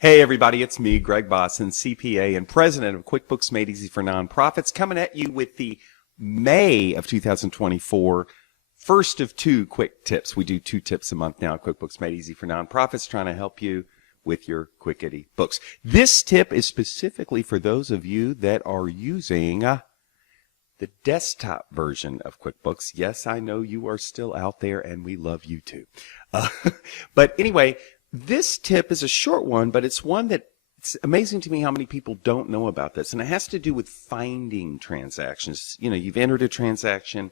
Hey everybody, it's me, Greg Bosson, CPA and President of QuickBooks Made Easy for Nonprofits, coming at you with the May of 2024 first of two quick tips. We do 2 tips a month now at QuickBooks Made Easy for Nonprofits, trying to help you with your Quickity books. This tip is specifically for those of you that are using the desktop version of QuickBooks. Yes, I know you are still out there and we love you too. But anyway, this tip is a short one, but it's one that it's amazing to me how many people don't know about this. And it has to do with finding transactions. You know, you've entered a transaction,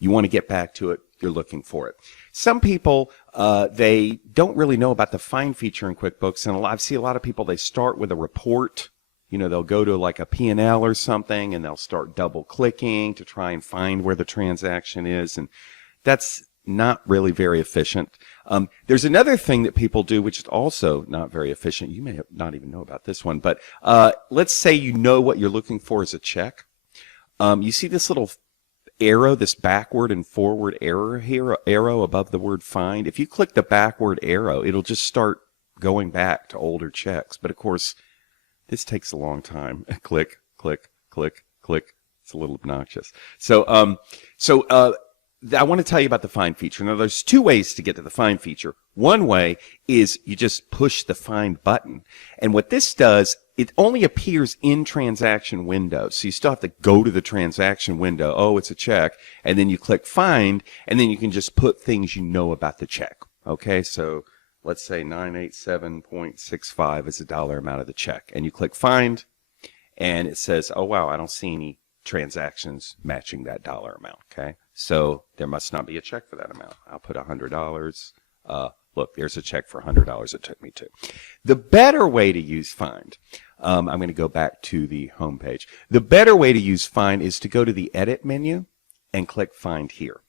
you want to get back to it, you're looking for it. Some people, they don't really know about the find feature in QuickBooks. And I see a lot of people, they start with a report. You know, they'll go to like a P&L or something and they'll start double clicking to try and find where the transaction is. And that's not really very efficient. There's another thing that people do which is also not very efficient. You may not even know about this one, but let's say you know what you're looking for is a check. You see this little arrow, this backward and forward arrow above the word find. If you click the backward arrow, it'll just start going back to older checks. But of course, this takes a long time. Click, click, click, click. It's a little obnoxious. I want to tell you about the find feature. Now, there's 2 ways to get to the find feature. One way is you just push the find button. And what this does, it only appears in transaction windows. So you still have to go to the transaction window. Oh, it's a check. And then you click find, and then you can just put things you know about the check. Okay, so let's say 987.65 is the dollar amount of the check. And you click find, and it says, oh, wow, I don't see any transactions matching that dollar amount. Okay, so there must not be a check for that amount. I'll put $100. Look, there's a check for $100 it took me to. The better way to use find, I'm going to go back to the home page. The better way to use find is to go to the edit menu and click find here.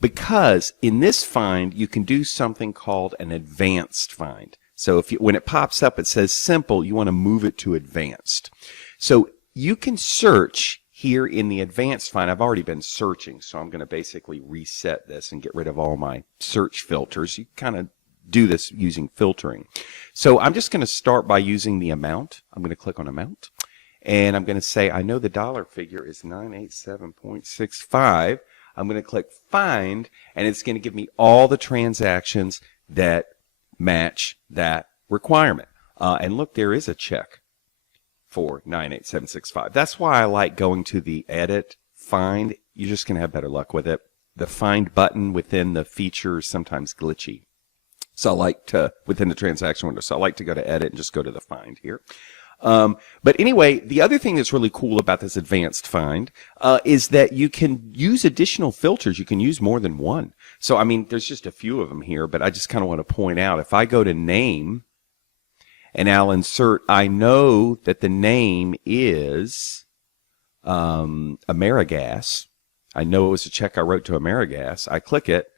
Because in this find, you can do something called an advanced find. So when it pops up, it says simple, you want to move it to advanced. So you can search here in the advanced find. I've already been searching, so I'm going to basically reset this and get rid of all my search filters. You kind of do this using filtering. So I'm just going to start by using the amount. I'm going to click on amount, and I'm going to say I know the dollar figure is 987.65. I'm going to click find, and it's going to give me all the transactions that match that requirement. And look, there is a check for 98765. That's why I like going to the edit find. You're just going to have better luck with it. The find button within the feature is sometimes glitchy. So I like to, within the transaction window, so I like to go to edit and just go to the find here. But anyway, the other thing that's really cool about this advanced find is that you can use additional filters. You can use more than one. So, I mean, there's just a few of them here, but I just kind of want to point out, if I go to name, and I'll insert, I know that the name is Amerigas. I know it was a check I wrote to Amerigas. I click it,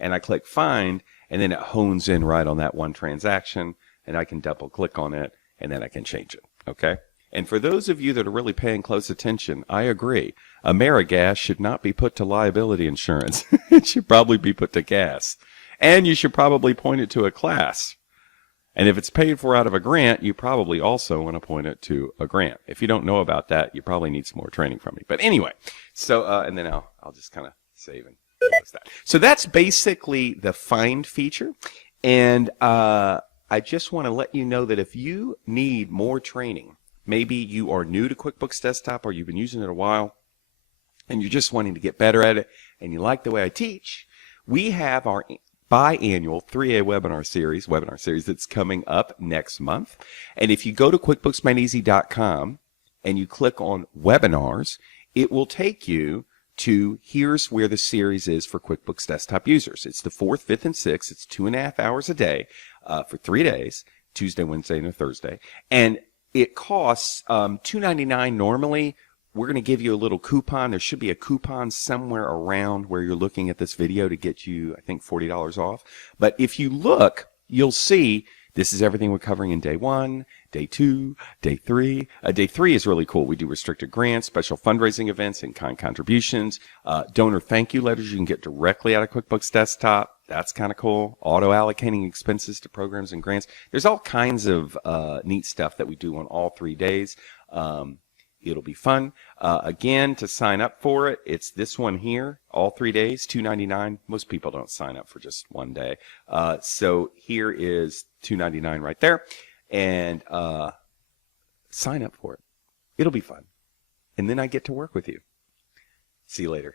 and I click find, and then it hones in right on that one transaction, and I can double click on it, and then I can change it, okay? And for those of you that are really paying close attention, I agree. Amerigas should not be put to liability insurance. It should probably be put to gas. And you should probably point it to a class. And if it's paid for out of a grant, you probably also want to point it to a grant. If you don't know about that, you probably need some more training from me. But anyway, so and then I'll just kind of save and close that. So that's basically the find feature. And I just want to let you know that if you need more training, maybe you are new to QuickBooks Desktop or you've been using it a while, and you're just wanting to get better at it, and you like the way I teach, we have our biannual 3A webinar series that's coming up next month. And if you go to QuickBooksMadeEasy.com and you click on webinars, it will take you to here's where the series is for QuickBooks Desktop users. It's the 4th, 5th, and 6th. It's 2.5 hours a day for 3 days, Tuesday, Wednesday, and a Thursday. And it costs $2.99 normally. We're going to give you a little coupon. There should be a coupon somewhere around where you're looking at this video to get you, I think, $40 off. But if you look, you'll see This is everything we're covering in day 1, day 2, day 3. Day 3 is really cool. We do restricted grants, special fundraising events, in-kind contributions, donor thank you letters you can get directly out of QuickBooks Desktop. That's kind of cool. Auto-allocating expenses to programs and grants. There's all kinds of neat stuff that we do on all 3 days. It'll be fun. Again, to sign up for it, it's this one here, all 3 days, $2.99. Most people don't sign up for just one day. So here is $2.99 right there. And sign up for it. It'll be fun. And then I get to work with you. See you later.